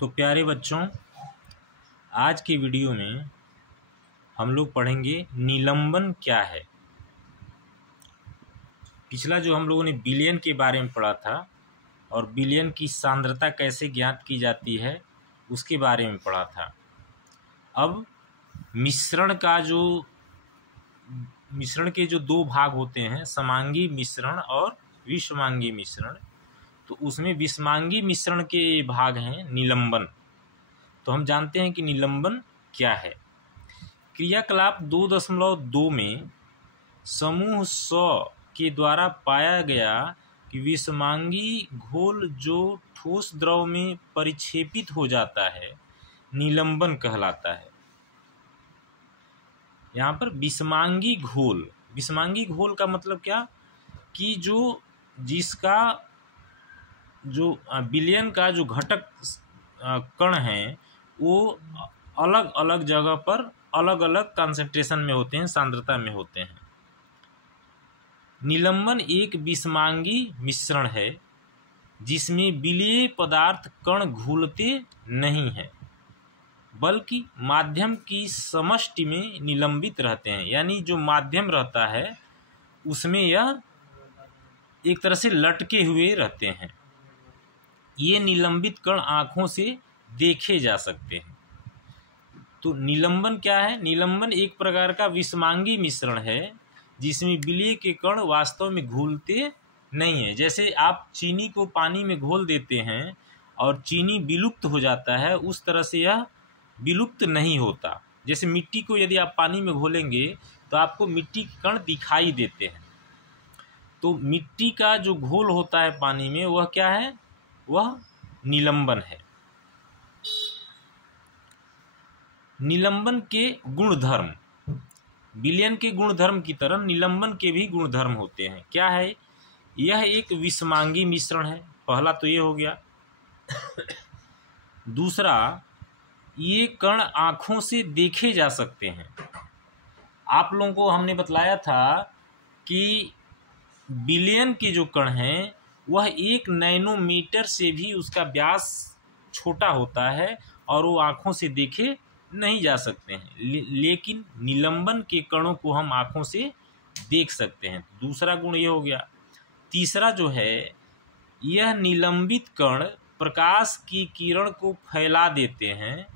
तो प्यारे बच्चों, आज की वीडियो में हम लोग पढ़ेंगे निलंबन क्या है। पिछला जो हम लोगों ने विलयन के बारे में पढ़ा था और विलयन की सांद्रता कैसे ज्ञात की जाती है उसके बारे में पढ़ा था। अब मिश्रण के जो दो भाग होते हैं, समांगी मिश्रण और विषमांगी मिश्रण, तो उसमें विषमांगी मिश्रण के भाग हैं निलंबन। तो हम जानते हैं कि निलंबन क्या है। क्रियाकलाप 2.2 में समूह 100 के द्वारा पाया गया कि विषमांगी घोल जो ठोस द्रव में परिक्षेपित हो जाता है निलंबन कहलाता है। यहाँ पर विषमांगी घोल का मतलब क्या कि जिसका जो विलयन का जो घटक कण हैं वो अलग अलग जगह पर अलग अलग कंसंट्रेशन में होते हैं, सांद्रता में होते हैं। निलंबन एक विषमांगी मिश्रण है जिसमें विलेय पदार्थ कण घुलते नहीं हैं बल्कि माध्यम की समष्टि में निलंबित रहते हैं। यानी जो माध्यम रहता है उसमें यह एक तरह से लटके हुए रहते हैं। ये निलंबित कण आँखों से देखे जा सकते हैं। तो निलंबन क्या है? निलंबन एक प्रकार का विषमांगी मिश्रण है जिसमें विलेय के कण वास्तव में घुलते नहीं है। जैसे आप चीनी को पानी में घोल देते हैं और चीनी विलुप्त हो जाता है, उस तरह से यह विलुप्त नहीं होता। जैसे मिट्टी को यदि आप पानी में घोलेंगे तो आपको मिट्टी के कण दिखाई देते हैं। तो मिट्टी का जो घोल होता है पानी में, वह क्या है? वह निलंबन है। निलंबन के गुणधर्म, विलयन के गुणधर्म की तरह निलंबन के भी गुणधर्म होते हैं। क्या है? यह एक विषमांगी मिश्रण है। पहला तो ये हो गया। दूसरा, ये कण आँखों से देखे जा सकते हैं। आप लोगों को हमने बतलाया था कि विलयन के जो कण हैं वह 1 नैनोमीटर से भी उसका व्यास छोटा होता है और वो आँखों से देखे नहीं जा सकते हैं, लेकिन निलंबन के कणों को हम आँखों से देख सकते हैं। दूसरा गुण ये हो गया। तीसरा जो है, यह निलंबित कण प्रकाश की किरण को फैला देते हैं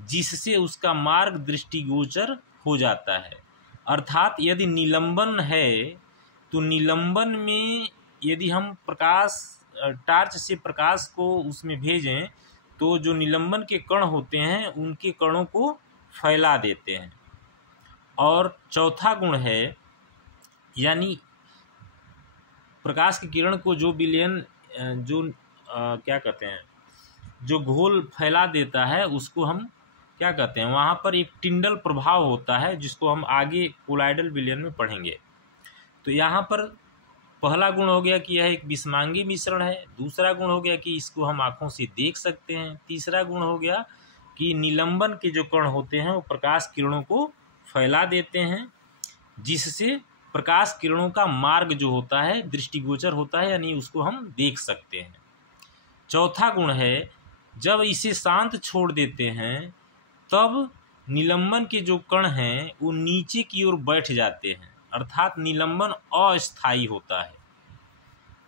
जिससे उसका मार्ग दृष्टिगोचर हो जाता है। अर्थात यदि निलंबन है तो निलंबन में यदि हम टार्च से प्रकाश को उसमें भेजें तो जो निलंबन के कण होते हैं उनके कणों को फैला देते हैं। और चौथा गुण है, यानी प्रकाश की किरण को जो विलयन क्या कहते हैं, जो घोल फैला देता है उसको हम क्या कहते हैं, वहाँ पर एक टिंडल प्रभाव होता है जिसको हम आगे कोलाइडल विलयन में पढ़ेंगे। तो यहाँ पर पहला गुण हो गया कि यह एक विषमांगी मिश्रण है। दूसरा गुण हो गया कि इसको हम आँखों से देख सकते हैं। तीसरा गुण हो गया कि निलंबन के जो कण होते हैं वो प्रकाश किरणों को फैला देते हैं जिससे प्रकाश किरणों का मार्ग जो होता है दृष्टिगोचर होता है, यानी उसको हम देख सकते हैं। चौथा गुण है, जब इसे शांत छोड़ देते हैं तब निलंबन के जो कण हैं वो नीचे की ओर बैठ जाते हैं, अर्थात निलंबन अस्थायी होता है।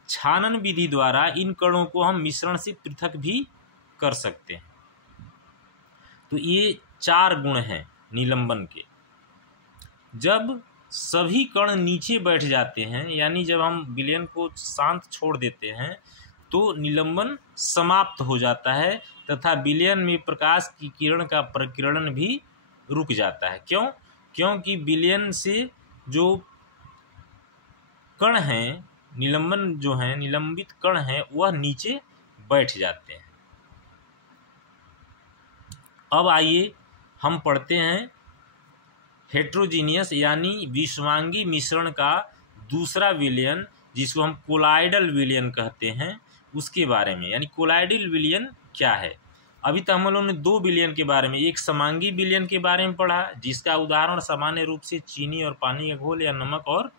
छानन विधि द्वारा इन कणों को हम मिश्रण से पृथक भी कर सकते हैं। तो ये 4 गुण हैं निलंबन के। जब सभी कण नीचे बैठ जाते हैं, यानी जब हम विलयन को शांत छोड़ देते हैं तो निलंबन समाप्त हो जाता है तथा विलयन में प्रकाश की किरण का प्रकीर्णन भी रुक जाता है। क्यों? क्योंकि विलयन से जो कण हैं, निलंबित कण हैं, वह नीचे बैठ जाते हैं। अब आइए हम पढ़ते हैं हेट्रोजीनियस यानी विषमांगी मिश्रण का दूसरा विलयन, जिसको हम कोलाइडल विलयन कहते हैं, उसके बारे में। यानी कोलाइडल विलयन क्या है? अभी तक हम लोगों ने 2 विलयन के बारे में, एक समांगी विलयन के बारे में पढ़ा जिसका उदाहरण सामान्य रूप से चीनी और पानी का घोल या नमक और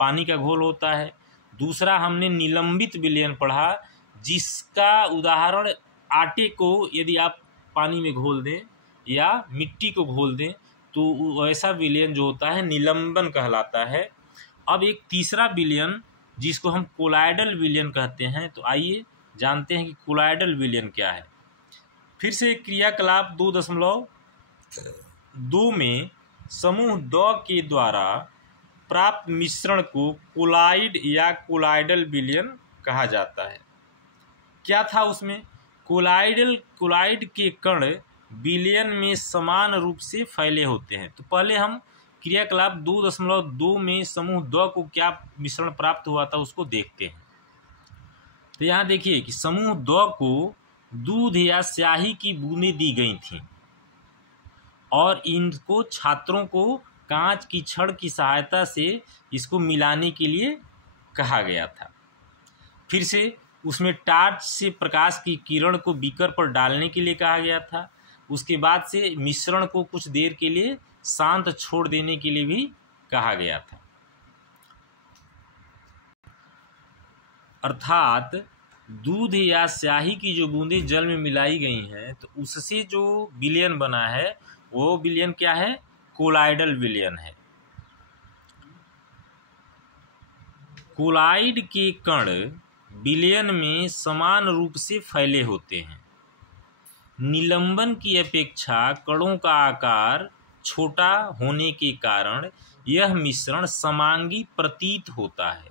पानी का घोल होता है। दूसरा हमने निलंबित विलयन पढ़ा जिसका उदाहरण आटे को यदि आप पानी में घोल दें या मिट्टी को घोल दें तो वैसा विलयन जो होता है निलंबन कहलाता है। अब एक तीसरा विलयन जिसको हम कोलाइडल विलयन कहते हैं, तो आइए जानते हैं कि कोलाइडल विलयन क्या है। फिर से क्रियाकलाप 2.2 में समूह ड के द्वारा प्राप्त मिश्रण को कोलाइड या कोलाइडल विलयन कहा जाता है। क्या था उसमें? कोलाइड के कण विलयन में समान रूप से फैले होते हैं। तो पहले हम क्रियाकलाप 2.2 में समूह द को क्या मिश्रण प्राप्त हुआ था उसको देखते हैं। तो यहाँ देखिए कि समूह द को दूध या स्याही की बूंदें दी गई थीं और इनको छात्रों को कांच की छड़ की सहायता से इसको मिलाने के लिए कहा गया था। फिर से उसमें टार्च से प्रकाश की किरण को बीकर पर डालने के लिए कहा गया था। उसके बाद से मिश्रण को कुछ देर के लिए शांत छोड़ देने के लिए भी कहा गया था। अर्थात दूध या स्याही की जो बूंदें जल में मिलाई गई हैं तो उससे जो विलयन बना है वो विलयन क्या है? कोलाइडल विलयन है। कोलाइड के कण विलयन में समान रूप से फैले होते हैं। निलंबन की अपेक्षा कणों का आकार छोटा होने के कारण यह मिश्रण समांगी प्रतीत होता है,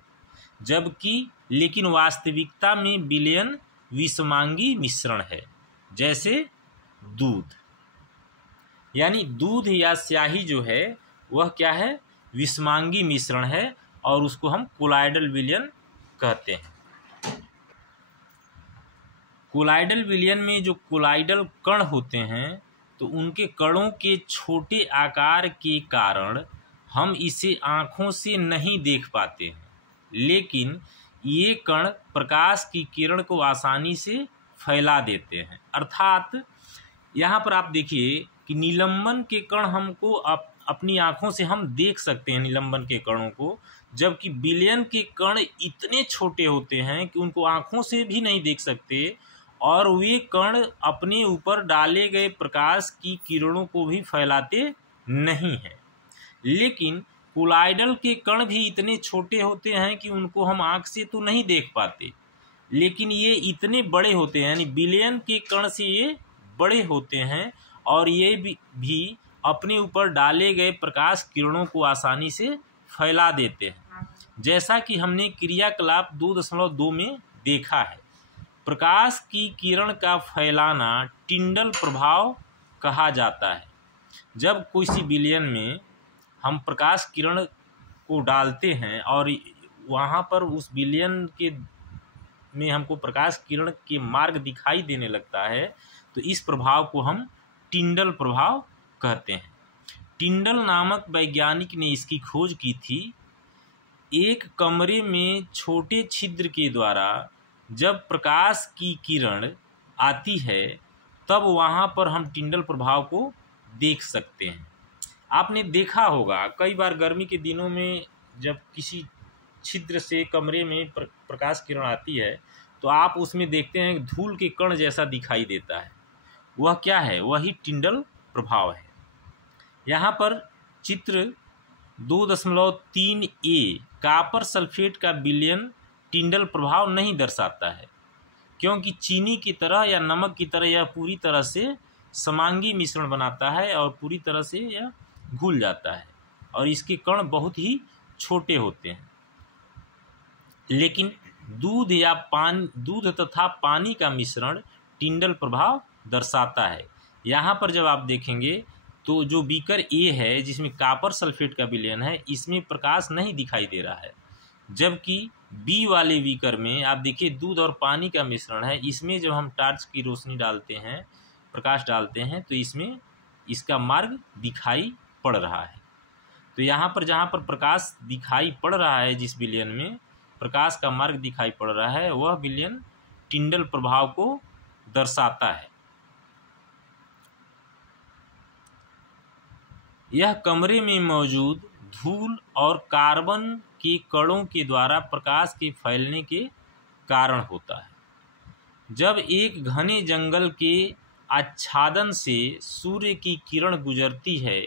जबकि लेकिन वास्तविकता में विलयन विषमांगी मिश्रण है, जैसे दूध। यानी दूध या स्याही जो है वह क्या है? विषमांगी मिश्रण है और उसको हम कोलाइडल विलयन कहते हैं। कोलाइडल विलयन में जो कोलाइडल कण होते हैं तो उनके कणों के छोटे आकार के कारण हम इसे आँखों से नहीं देख पाते हैं, लेकिन ये कण प्रकाश की किरण को आसानी से फैला देते हैं। अर्थात यहाँ पर आप देखिए कि निलंबन के कण हमको अपनी आँखों से हम देख सकते हैं निलंबन के कणों को, जबकि विलयन के कण इतने छोटे होते हैं कि उनको आँखों से भी नहीं देख सकते और वे कण अपने ऊपर डाले गए प्रकाश की किरणों को भी फैलाते नहीं हैं। लेकिन कोलाइडल के कण भी इतने छोटे होते हैं कि उनको हम आँख से तो नहीं देख पाते, लेकिन ये इतने बड़े होते हैं, यानी विलयन के कण से ये बड़े होते हैं और ये भी अपने ऊपर डाले गए प्रकाश किरणों को आसानी से फैला देते हैं, जैसा कि हमने क्रियाकलाप 2.2 में देखा है। प्रकाश की किरण का फैलाना टिंडल प्रभाव कहा जाता है। जब किसी विलयन में हम प्रकाश किरण को डालते हैं और वहाँ पर उस विलयन के में हमको प्रकाश किरण के मार्ग दिखाई देने लगता है तो इस प्रभाव को हम टिंडल प्रभाव कहते हैं। टिंडल नामक वैज्ञानिक ने इसकी खोज की थी। एक कमरे में छोटे छिद्र के द्वारा जब प्रकाश की किरण आती है तब वहाँ पर हम टिंडल प्रभाव को देख सकते हैं। आपने देखा होगा कई बार गर्मी के दिनों में जब किसी छिद्र से कमरे में प्रकाश किरण आती है तो आप उसमें देखते हैं धूल के कण जैसा दिखाई देता है। वह क्या है? वही टिंडल प्रभाव है। यहाँ पर चित्र 2.3a कॉपर सल्फेट का विलयन टिंडल प्रभाव नहीं दर्शाता है, क्योंकि चीनी की तरह या नमक की तरह यह पूरी तरह से समांगी मिश्रण बनाता है और पूरी तरह से यह घुल जाता है और इसके कण बहुत ही छोटे होते हैं। लेकिन दूध तथा पानी का मिश्रण टिंडल प्रभाव दर्शाता है। यहाँ पर जब आप देखेंगे तो जो बीकर ए है जिसमें कॉपर सल्फेट का विलयन है इसमें प्रकाश नहीं दिखाई दे रहा है, जबकि बी वाले बीकर में आप देखिए दूध और पानी का मिश्रण है। इसमें जब हम टार्च की रोशनी डालते हैं, प्रकाश डालते हैं तो इसमें इसका मार्ग दिखाई पड़ रहा है। तो यहाँ पर जहाँ पर प्रकाश दिखाई पड़ रहा है, जिस विलयन में प्रकाश का मार्ग दिखाई पड़ रहा है, वह विलयन टिंडल प्रभाव को दर्शाता है। यह कमरे में मौजूद धूल और कार्बन के कणों के द्वारा प्रकाश के फैलने के कारण होता है। जब एक घने जंगल के आच्छादन से सूर्य की किरण गुजरती है,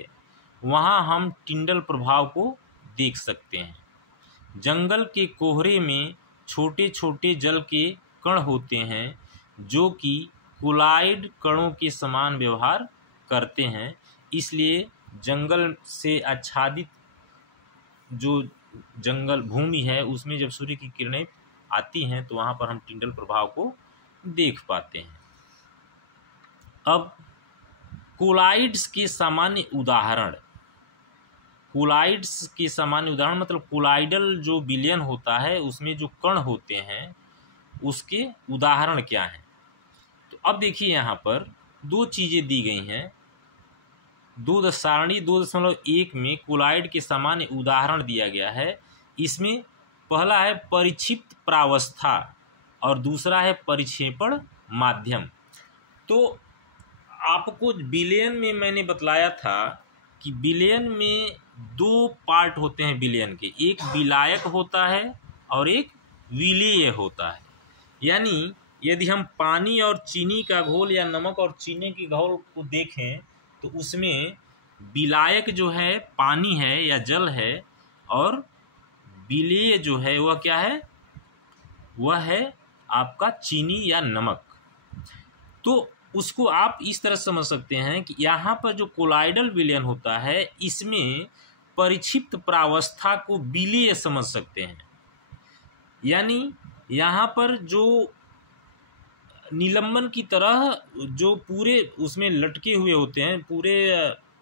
वहाँ हम टिंडल प्रभाव को देख सकते हैं। जंगल के कोहरे में छोटे छोटे जल के कण होते हैं जो कि कोलाइड कणों के समान व्यवहार करते हैं, इसलिए जंगल से आच्छादित जो जंगल भूमि है उसमें जब सूर्य की किरणें आती हैं तो वहाँ पर हम टिंडल प्रभाव को देख पाते हैं। अब कोलाइड्स के सामान्य उदाहरण, कोलाइड्स के सामान्य उदाहरण मतलब कोलाइडल जो विलयन होता है उसमें जो कण होते हैं उसके उदाहरण क्या हैं। तो अब देखिए यहाँ पर दो चीज़ें दी गई हैं। सारणी 2.1 में कोलाइड के सामान्य उदाहरण दिया गया है। इसमें पहला है परिक्षिप्त प्रावस्था और दूसरा है परिक्षेपण माध्यम। तो आपको विलयन में मैंने बतलाया था कि विलयन में दो पार्ट होते हैं विलयन के, एक विलायक होता है और एक विलेय होता है। यानी यदि हम पानी और चीनी का घोल या नमक और चीनी के घोल को देखें तो उसमें विलायक जो है पानी है या जल है और विलेय जो है वह क्या है, वह है आपका चीनी या नमक। तो उसको आप इस तरह समझ सकते हैं कि यहाँ पर जो कोलाइडल विलयन होता है इसमें परिक्षिप्त प्रावस्था को विलेय समझ सकते हैं। यानी यहाँ पर जो निलंबन की तरह जो पूरे उसमें लटके हुए होते हैं, पूरे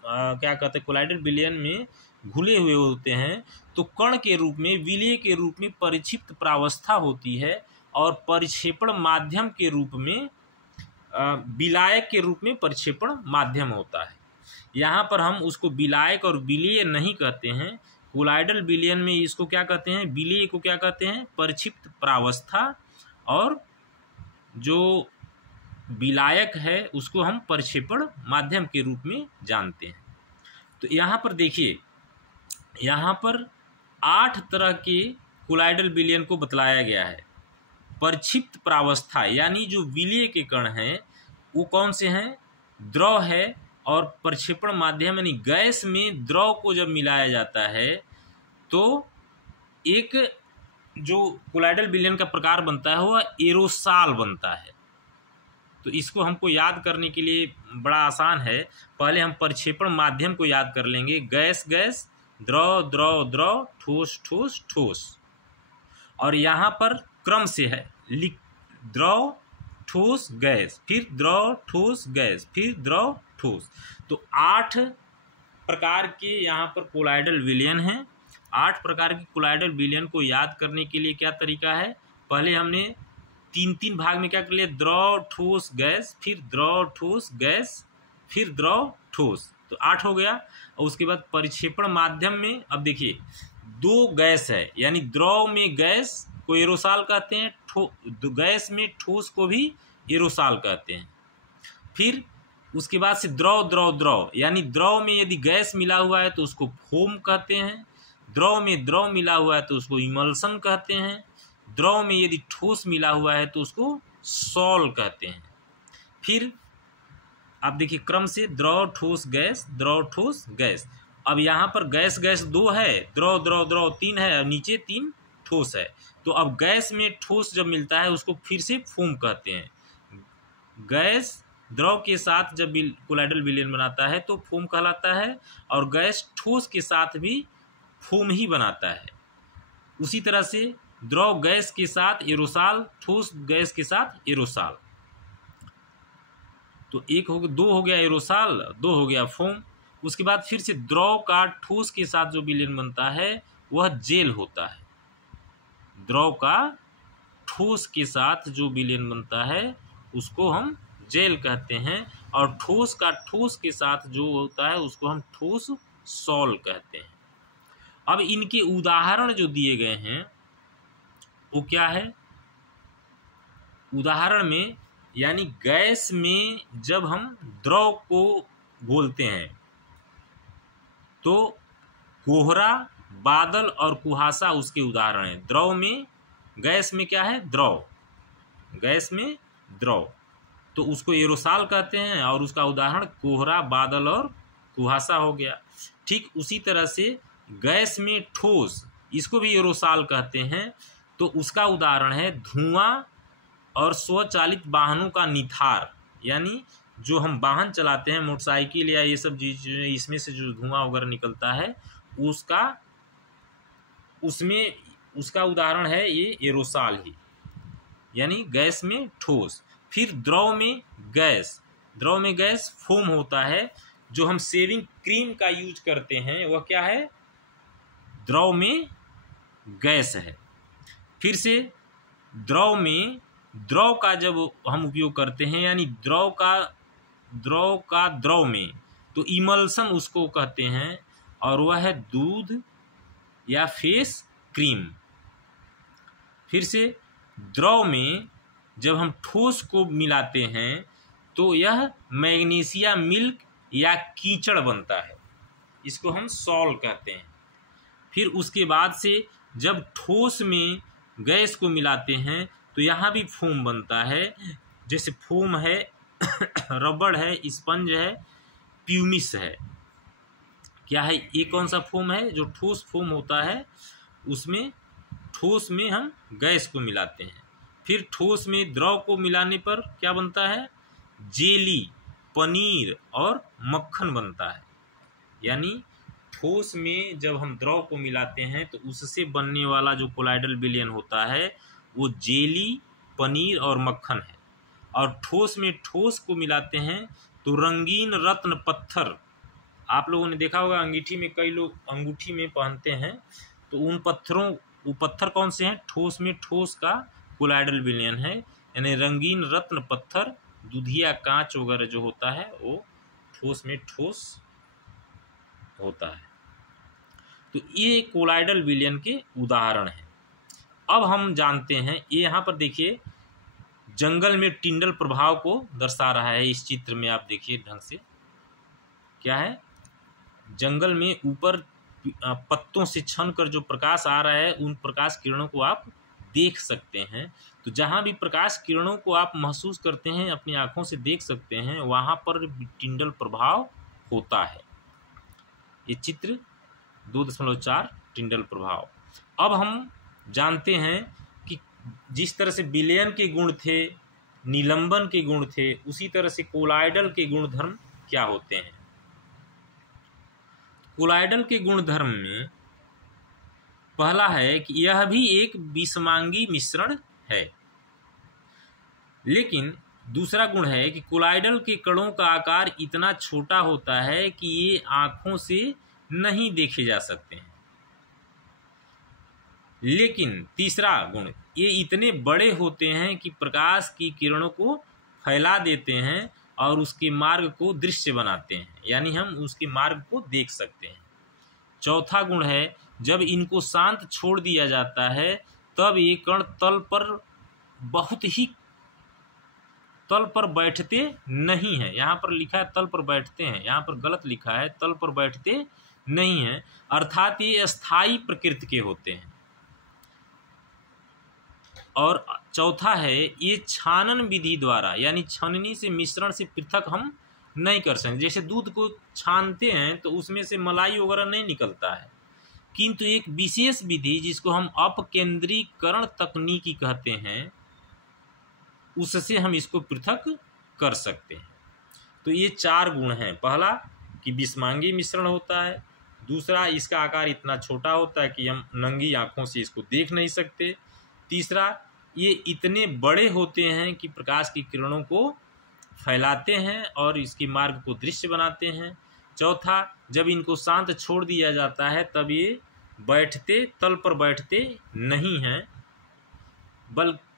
क्या कहते हैं कोलाइडल विलयन में घुले हुए होते हैं, तो कण के रूप में विलेय के रूप में परिक्षिप्त प्रावस्था होती है और परिक्षेपण माध्यम के रूप में विलायक के रूप में परिक्षेपण माध्यम होता है। यहाँ पर हम उसको विलायक और विलेय नहीं कहते हैं। कोलाइडल विलयन में इसको क्या कहते हैं, विलेय को क्या कहते हैं, परिक्षिप्त प्रावस्था, और जो विलायक है उसको हम परिक्षेपण माध्यम के रूप में जानते हैं। तो यहाँ पर देखिए, यहाँ पर 8 तरह के कोलाइडल विलयन को बतलाया गया है। परिक्षिप्त प्रावस्था यानी जो विलेय के कण हैं वो कौन से हैं, द्रव है, और प्रक्षेपण माध्यम यानी गैस में द्रव को जब मिलाया जाता है तो एक जो कोलाइडल विलयन का प्रकार बनता है वह एरोसाल बनता है। तो इसको हमको याद करने के लिए बड़ा आसान है। पहले हम प्रक्षेपण माध्यम को याद कर लेंगे, गैस गैस, द्रव द्रव द्रव, ठोस ठोस ठोस, और यहाँ पर क्रम से है द्रव ठोस गैस, फिर द्रव ठोस गैस, फिर द्रव ठोस। तो 8 प्रकार के यहाँ पर कोलाइडल विलयन हैं। 8 प्रकार के कोलाइडल विलयन को याद करने के लिए क्या तरीका है, पहले हमने 3-3 भाग में क्या कर लिया, द्रव ठोस गैस, फिर द्रव ठोस गैस, फिर द्रव ठोस, तो 8 हो गया। और उसके बाद परिक्षेपण माध्यम में अब देखिए 2 गैस है, यानी द्रव में गैस को एरोसाल कहते हैं, गैस में ठोस को भी एरोसाल कहते हैं। फिर उसके बाद से द्रव द्रव द्रव, यानी द्रव में यदि गैस मिला हुआ है तो उसको फोम कहते हैं, द्रव में द्रव मिला हुआ है तो उसको इमल्सन कहते हैं, द्रव में यदि ठोस मिला हुआ है तो उसको सॉल कहते हैं। फिर आप देखिए क्रम से द्रव ठोस गैस, द्रव ठोस गैस। अब यहाँ पर गैस गैस 2 है, द्रव द्रव द्रव 3 है, और नीचे 3 ठोस है। तो अब गैस में ठोस जब मिलता है उसको फिर से फोम कहते हैं। गैस द्रव के साथ जब कोलाइडल विलयन बनाता है तो फोम कहलाता है, और गैस ठोस के साथ भी फोम ही बनाता है। उसी तरह से द्रव गैस के साथ एरोसाल, ठोस गैस के साथ एरोसाल। तो 2 हो गया एरोसाल, 2 हो गया फोम। उसके बाद फिर से द्रव का ठोस के साथ जो विलयन बनता है वह जेल होता है। द्रव का ठोस के साथ जो विलयन बनता है उसको हम जेल कहते हैं, और ठोस का ठोस के साथ जो होता है उसको हम ठोस सॉल कहते हैं। अब इनके उदाहरण जो दिए गए हैं वो क्या है, उदाहरण में यानी गैस में जब हम द्रव को घोलते हैं तो कोहरा, बादल और कुहासा उसके उदाहरण हैं। द्रव में, गैस में क्या है, द्रव, गैस में द्रव, तो उसको एरोसॉल कहते हैं, और उसका उदाहरण कोहरा, बादल और कुहासा हो गया। ठीक उसी तरह से गैस में ठोस, इसको भी एरोसॉल कहते हैं, तो उसका उदाहरण है धुआं और स्वचालित वाहनों का निथार, यानी जो हम वाहन चलाते हैं मोटरसाइकिल या ये सब चीज, इसमें से जो धुआं वगैरह निकलता है उसका उदाहरण है ये एरोसॉल ही, यानी गैस में ठोस। फिर द्रव में गैस फोम होता है, जो हम शेविंग क्रीम का यूज करते हैं वह क्या है, द्रव में गैस है। फिर से द्रव का जब हम उपयोग करते हैं, यानी द्रव का द्रव में, तो इमल्सन उसको कहते हैं, और वह है दूध या फेस क्रीम। फिर से द्रव में जब हम ठोस को मिलाते हैं तो यह मैग्नीशिया मिल्क या कीचड़ बनता है, इसको हम सॉल कहते हैं। फिर उसके बाद से जब ठोस में गैस को मिलाते हैं तो यहाँ भी फोम बनता है, जैसे फोम है रबड़ है, स्पंज है, प्यूमिस है। क्या है ये, कौन सा फोम है, जो ठोस फोम होता है उसमें ठोस में हम गैस को मिलाते हैं। फिर ठोस में द्रव को मिलाने पर क्या बनता है, जेली, पनीर और मक्खन बनता है। यानी ठोस में जब हम द्रव को मिलाते हैं तो उससे बनने वाला जो कोलाइडल विलयन होता है वो जेली, पनीर और मक्खन है। और ठोस में ठोस को मिलाते हैं तो रंगीन रत्न पत्थर, आप लोगों ने देखा होगा अंगूठी में, कई लोग अंगूठी में पहनते हैं, तो वो पत्थर कौन से हैं, ठोस में ठोस का कोलाइडल विलयन है, यानी रंगीन रत्न पत्थर, दुधिया कांच वगैरह जो होता है वो ठोस में ठोस होता है। तो ये कोलाइडल विलयन के उदाहरण हैं। अब हम जानते हैं, ये यहाँ पर देखिए जंगल में टिंडल प्रभाव को दर्शा रहा है। इस चित्र में आप देखिए ढंग से, क्या है, जंगल में ऊपर पत्तों से छन कर जो प्रकाश आ रहा है उन प्रकाश किरणों को आप देख सकते हैं। तो जहाँ भी प्रकाश किरणों को आप महसूस करते हैं, अपनी आँखों से देख सकते हैं, वहाँ पर टिंडल प्रभाव होता है। ये चित्र 2.4 टिंडल प्रभाव। अब हम जानते हैं कि जिस तरह से विलयन के गुण थे, निलंबन के गुण थे, उसी तरह से कोलाइडल के गुणधर्म क्या होते हैं। कोलाइडल के गुणधर्म में पहला है कि यह भी एक विषमांगी मिश्रण है, लेकिन दूसरा गुण है कि कोलाइडल के कणों का आकार इतना छोटा होता है कि ये आँखों से नहीं देखे जा सकते हैं। लेकिन तीसरा गुण, ये इतने बड़े होते हैं कि प्रकाश की किरणों को फैला देते हैं और उसके मार्ग को दृश्य बनाते हैं, यानी हम उसके मार्ग को देख सकते हैं। चौथा गुण है, जब इनको शांत छोड़ दिया जाता है तब ये कण तल पर बैठते नहीं हैं। यहाँ पर लिखा है तल पर बैठते हैं, यहाँ पर गलत लिखा है, तल पर बैठते नहीं हैं, अर्थात ये स्थायी प्रकृति के होते हैं। और चौथा है, ये छानन विधि द्वारा, यानी छाननी से मिश्रण से पृथक हम नहीं कर सकते। जैसे दूध को छानते हैं तो उसमें से मलाई वगैरह नहीं निकलता है, किंतु एक विशेष विधि जिसको हम अपकेंद्रीकरण तकनीकी कहते हैं, उससे हम इसको पृथक कर सकते हैं। तो ये 4 गुण हैं। पहला कि विषमांगी मिश्रण होता है, दूसरा इसका आकार इतना छोटा होता है कि हम नंगी आँखों से इसको देख नहीं सकते, तीसरा ये इतने बड़े होते हैं कि प्रकाश की किरणों को फैलाते हैं और इसके मार्ग को दृश्य बनाते हैं, चौथा जब इनको शांत छोड़ दिया जाता है तब ये तल पर बैठते नहीं हैं,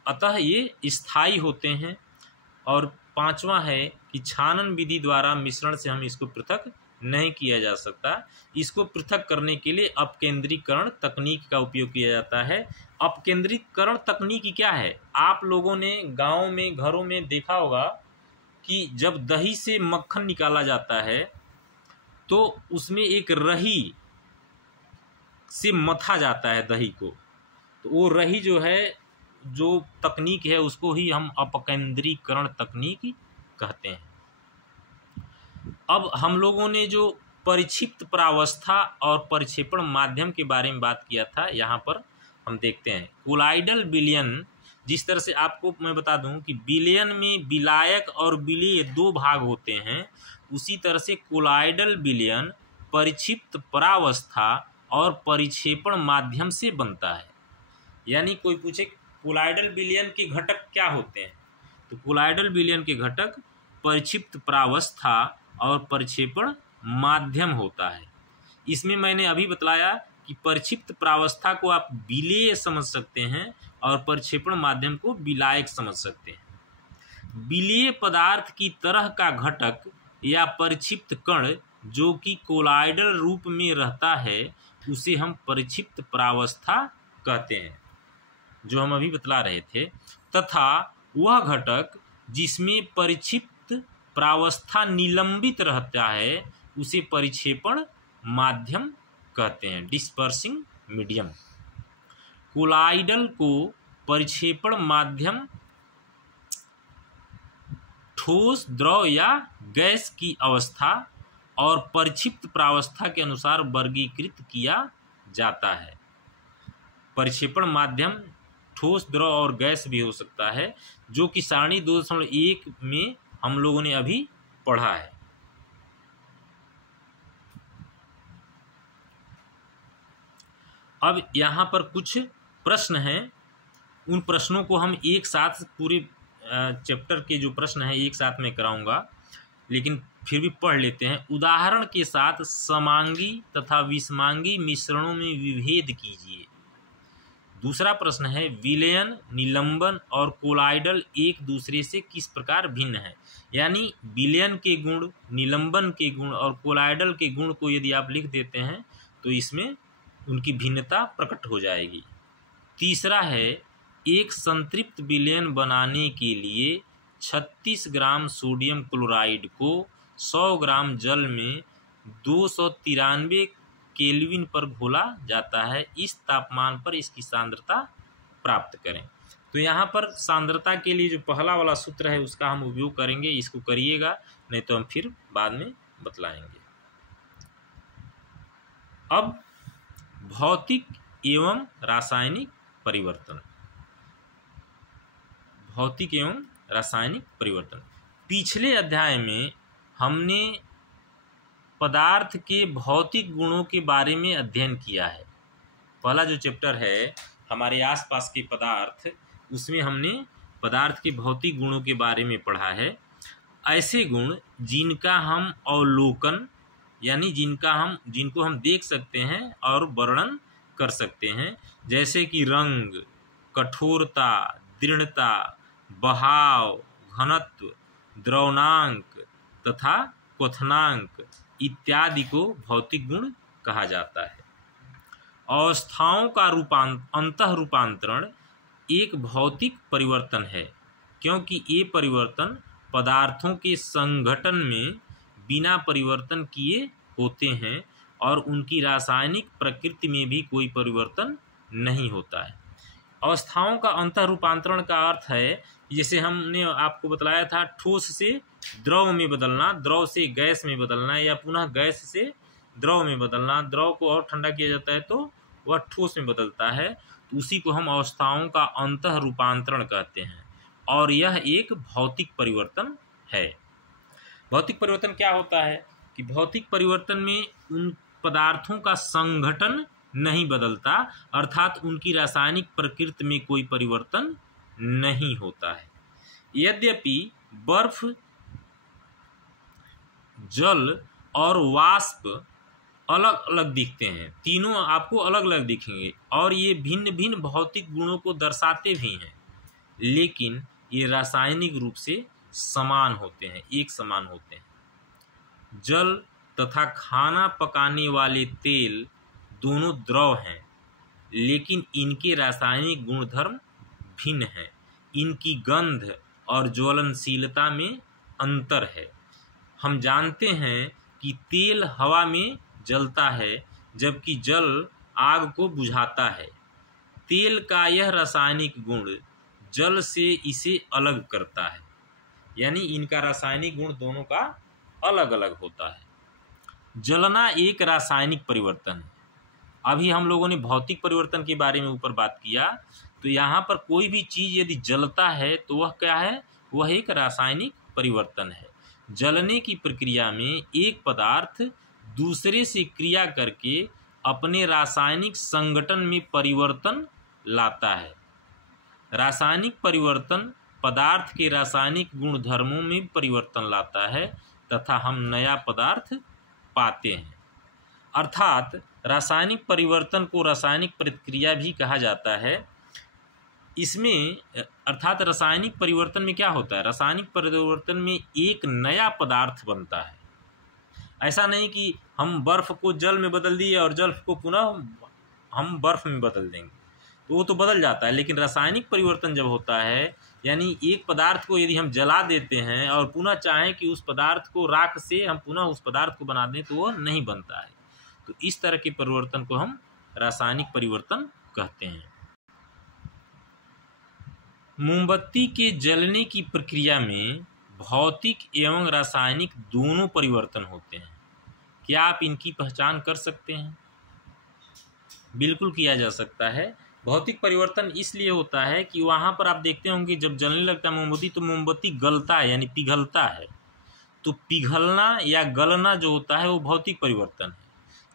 अतः ये स्थायी होते हैं, और पांचवा है कि छानन विधि द्वारा मिश्रण से हम इसको पृथक नहीं किया जा सकता। इसको पृथक करने के लिए अपकेंद्रीकरण तकनीक का उपयोग किया जाता है। अपकेंद्रीकरण तकनीक क्या है, आप लोगों ने गाँव में घरों में देखा होगा कि जब दही से मक्खन निकाला जाता है तो उसमें एक रही से मथा जाता है दही को, तो वो रही जो है जो तकनीक है उसको ही हम अपकेंद्रीकरण तकनीक कहते हैं। अब हम लोगों ने जो परिक्षिप्त प्रावस्था और परिक्षेपण माध्यम के बारे में बात किया था, यहाँ पर हम देखते हैं कोलाइडल विलयन। जिस तरह से आपको मैं बता दूं कि विलयन में विलायक और विलेय दो भाग होते हैं, उसी तरह से कोलाइडल विलयन परिक्षिप्त परावस्था और परिक्षेपण माध्यम से बनता है। यानी कोई पूछे कोलाइडल विलयन के घटक क्या होते हैं, तो कोलाइडल विलयन के घटक परिक्षिप्त परावस्था और परिक्षेपण माध्यम होता है। इसमें मैंने अभी बतलाया कि परिक्षिप्त प्रावस्था को आप विलेय समझ सकते हैं और परिक्षेपण माध्यम को विलायक समझ सकते हैं। विलेय पदार्थ की तरह का घटक या परिक्षिप्त कण जो कि कोलाइडल रूप में रहता है उसे हम परिक्षिप्त प्रावस्था कहते हैं, जो हम अभी बतला रहे थे। तथा वह घटक जिसमें परिक्षिप्त प्रावस्था निलंबित रहता है उसे परिक्षेपण माध्यम कहते हैं, डिस्पर्सिंग मीडियम। कोलाइडल को परिक्षेपण माध्यम ठोस, द्रव या गैस की अवस्था और परिक्षिप्त प्रावस्था के अनुसार वर्गीकृत किया जाता है। परिक्षेपण माध्यम ठोस, द्रव और गैस भी हो सकता है, जो कि सारणी 2.1 में हम लोगों ने अभी पढ़ा है। अब यहाँ पर कुछ प्रश्न हैं, उन प्रश्नों को हम एक साथ पूरे चैप्टर के जो प्रश्न हैं एक साथ में कराऊंगा, लेकिन फिर भी पढ़ लेते हैं। उदाहरण के साथ समांगी तथा विषमांगी मिश्रणों में विभेद कीजिए। दूसरा प्रश्न है विलयन, निलंबन और कोलाइडल एक दूसरे से किस प्रकार भिन्न है। यानी विलयन के गुण, निलंबन के गुण और कोलाइडल के गुण को यदि आप लिख देते हैं तो इसमें उनकी भिन्नता प्रकट हो जाएगी। तीसरा है एक संतृप्त विलयन बनाने के लिए 36 ग्राम सोडियम क्लोराइड को 100 ग्राम जल में 293 केल्विन पर घोला जाता है। इस तापमान पर इसकी सांद्रता प्राप्त करें। तो यहाँ पर सांद्रता के लिए जो पहला वाला सूत्र है उसका हम उपयोग करेंगे, इसको करिएगा, नहीं तो हम फिर बाद में बतलाएंगे। अब भौतिक एवं रासायनिक परिवर्तन। भौतिक एवं रासायनिक परिवर्तन। पिछले अध्याय में हमने पदार्थ के भौतिक गुणों के बारे में अध्ययन किया है। पहला जो चैप्टर है हमारे आसपास के पदार्थ, उसमें हमने पदार्थ के भौतिक गुणों के बारे में पढ़ा है। ऐसे गुण जिनका हम अवलोकन यानी जिनको हम देख सकते हैं और वर्णन कर सकते हैं, जैसे कि रंग, कठोरता, दृढ़ता, बहाव, घनत्व, द्रवणांक तथा क्वथनांक इत्यादि को भौतिक गुण कहा जाता है। अवस्थाओं का अंतः रूपांतरण एक भौतिक परिवर्तन है, क्योंकि ये परिवर्तन पदार्थों के संघटन में बिना परिवर्तन किए होते हैं और उनकी रासायनिक प्रकृति में भी कोई परिवर्तन नहीं होता है। अवस्थाओं का अंतः रूपांतरण का अर्थ है, जैसे हमने आपको बतलाया था, ठोस से द्रव में बदलना, द्रव से गैस में बदलना या पुनः गैस से द्रव में बदलना। द्रव को और ठंडा किया जाता है तो वह ठोस में बदलता है, तो उसी को हम अवस्थाओं का अंतः रूपांतरण कहते हैं और यह एक भौतिक परिवर्तन है। भौतिक परिवर्तन क्या होता है कि भौतिक परिवर्तन में उन पदार्थों का संघटन नहीं बदलता, अर्थात उनकी रासायनिक प्रकृति में कोई परिवर्तन नहीं होता है। यद्यपि बर्फ, जल और वाष्प अलग अलग दिखते हैं, तीनों आपको अलग अलग दिखेंगे और ये भिन्न भिन्न भौतिक गुणों को दर्शाते भी हैं, लेकिन ये रासायनिक रूप से समान होते हैं, एक समान होते हैं। जल तथा खाना पकाने वाले तेल दोनों द्रव हैं, लेकिन इनके रासायनिक गुणधर्म भिन्न हैं। इनकी गंध और ज्वलनशीलता में अंतर है। हम जानते हैं कि तेल हवा में जलता है, जबकि जल आग को बुझाता है। तेल का यह रासायनिक गुण जल से इसे अलग करता है, यानी इनका रासायनिक गुण दोनों का अलग अलग होता है। जलना एक रासायनिक परिवर्तन है। अभी हम लोगों ने भौतिक परिवर्तन के बारे में ऊपर बात किया, तो यहाँ पर कोई भी चीज़ यदि जलता है तो वह क्या है, वह एक रासायनिक परिवर्तन है। जलने की प्रक्रिया में एक पदार्थ दूसरे से क्रिया करके अपने रासायनिक संगठन में परिवर्तन लाता है। रासायनिक परिवर्तन पदार्थ के रासायनिक गुणधर्मों में परिवर्तन लाता है तथा हम नया पदार्थ पाते हैं। अर्थात रासायनिक परिवर्तन को रासायनिक प्रतिक्रिया भी कहा जाता है। इसमें अर्थात रासायनिक परिवर्तन में क्या होता है, रासायनिक परिवर्तन में एक नया पदार्थ बनता है। ऐसा नहीं कि हम बर्फ़ को जल में बदल दिए और जल को पुनः हम बर्फ़ में बदल देंगे, तो वो तो बदल जाता है। लेकिन रासायनिक परिवर्तन जब होता है, यानी एक पदार्थ को यदि हम जला देते हैं और पुनः चाहें कि उस पदार्थ को राख से हम पुनः उस पदार्थ को बना दें, तो वो नहीं बनता है। तो इस तरह के परिवर्तन को हम रासायनिक परिवर्तन कहते हैं। मोमबत्ती के जलने की प्रक्रिया में भौतिक एवं रासायनिक दोनों परिवर्तन होते हैं। क्या आप इनकी पहचान कर सकते हैं? बिल्कुल किया जा सकता है। भौतिक परिवर्तन इसलिए होता है कि वहाँ पर आप देखते होंगे जब जलने लगता है मोमबत्ती, तो मोमबत्ती गलता है, यानी पिघलता है। तो पिघलना या गलना जो होता है वो भौतिक परिवर्तन है।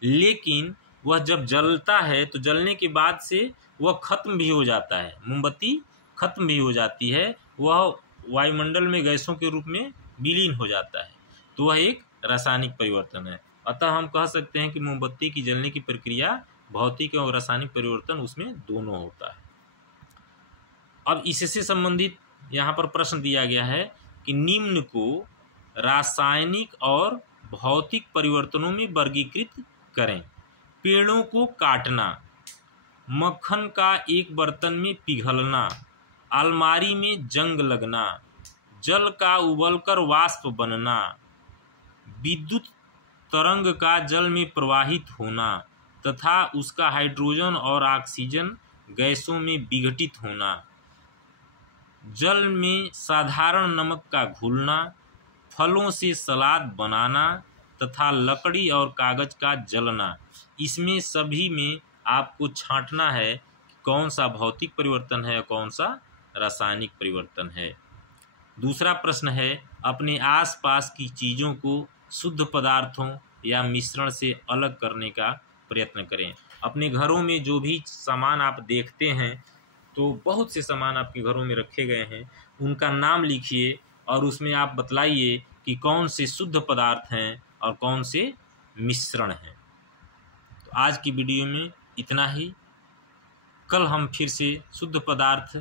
लेकिन वह जब जलता है तो जलने के बाद से वह खत्म भी हो जाता है, मोमबत्ती खत्म भी हो जाती है, वह वायुमंडल में गैसों के रूप में विलीन हो जाता है। तो वह एक रासायनिक परिवर्तन है। अतः हम कह सकते हैं कि मोमबत्ती की जलने की प्रक्रिया भौतिक और रासायनिक परिवर्तन उसमें दोनों होता है। अब इससे संबंधित यहाँ पर प्रश्न दिया गया है कि निम्न को रासायनिक और भौतिक परिवर्तनों में वर्गीकृत करें। पेड़ों को काटना, मक्खन का एक बर्तन में पिघलना, अलमारी में जंग लगना, जल का उबलकर वाष्प बनना, विद्युत तरंग का जल में प्रवाहित होना तथा उसका हाइड्रोजन और ऑक्सीजन गैसों में विघटित होना, जल में साधारण नमक का घुलना, फलों से सलाद बनाना तथा लकड़ी और कागज का जलना। इसमें सभी में आपको छांटना है कि कौन सा भौतिक परिवर्तन है, कौन सा रासायनिक परिवर्तन है। दूसरा प्रश्न है, अपने आसपास की चीज़ों को शुद्ध पदार्थों या मिश्रण से अलग करने का प्रयत्न करें। अपने घरों में जो भी सामान आप देखते हैं, तो बहुत से सामान आपके घरों में रखे गए हैं, उनका नाम लिखिए और उसमें आप बतलाइए कि कौन से शुद्ध पदार्थ हैं और कौन से मिश्रण हैं। तो आज की वीडियो में इतना ही। कल हम फिर से शुद्ध पदार्थ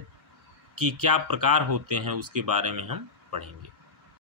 की क्या प्रकार होते हैं उसके बारे में हम पढ़ेंगे।